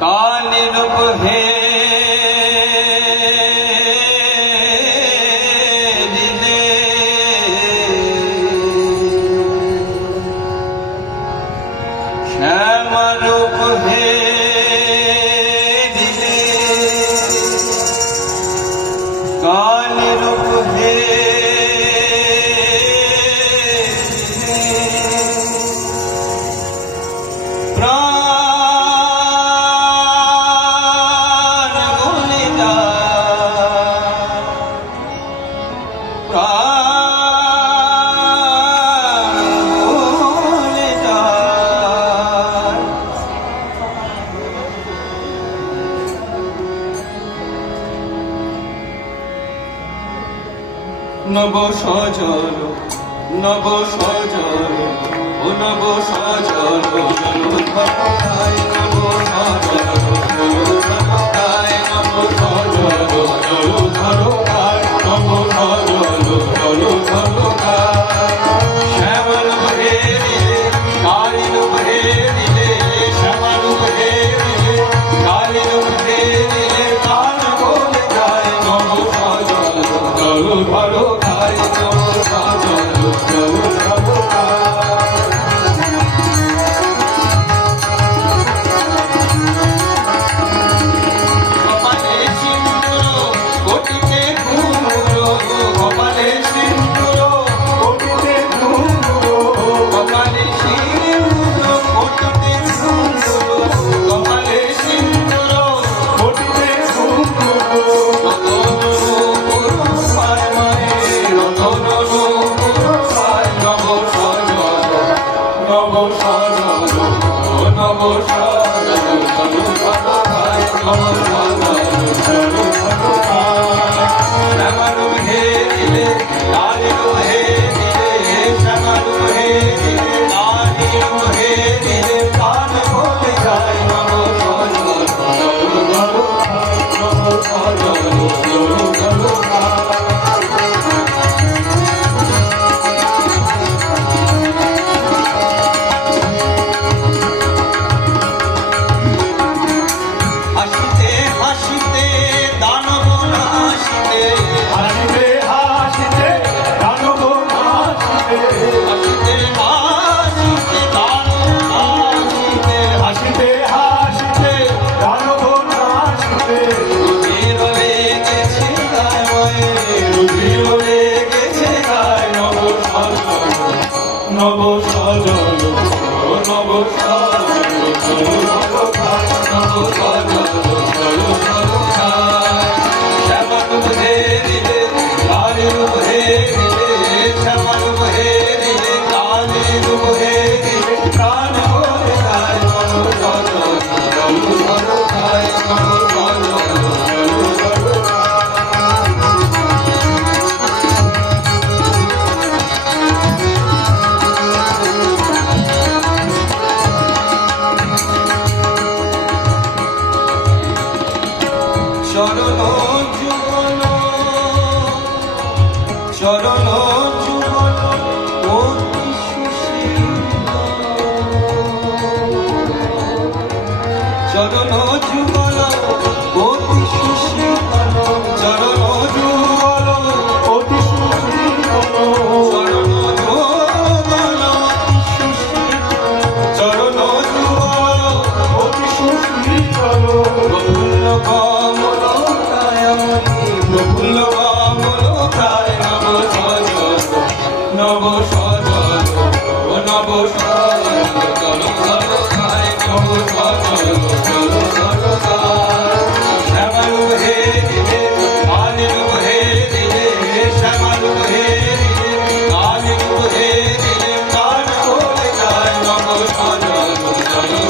काली रूप हे दिले श्यामा रूप हे दिले काली रूप हे নব সজল নব সজল ও নব সজল জলধায় নব সজল জলধায় নব সজল জলধায় নব সজল জলধায় শ্যামল হে দিলে কালী হে দিলে শ্যামল হে দিলে কালী হে দিলে কাল বলে যায় নব সজল জলধায় নব সজল নব সজল নব সজল শ্যামল হে দিলে কালী হে দিলে শ্যামল হে দিলে কালী হে দিলে প্রাণ বলে যায় নব সজল জলধায় নব সজল চরণ যুগল চরণ যুগল অতি সুশীল চরণ যুগল অতি সুশীল চরণ যুগল অতি সুশীল চরণ যুগল অতি সুশীল চরণ যুগল অতি সুশীল প্রফুল্ল কমল প্রফুল্ল কমল প্রায় নব সজল নব সজল নব সজল জলধায় নব সজল জলধায় শ্যামল হে দিলে কালী হে দিলে শ্যামল হে দিলে কালী হে দিলে প্রাণ বলে যায় নব সজল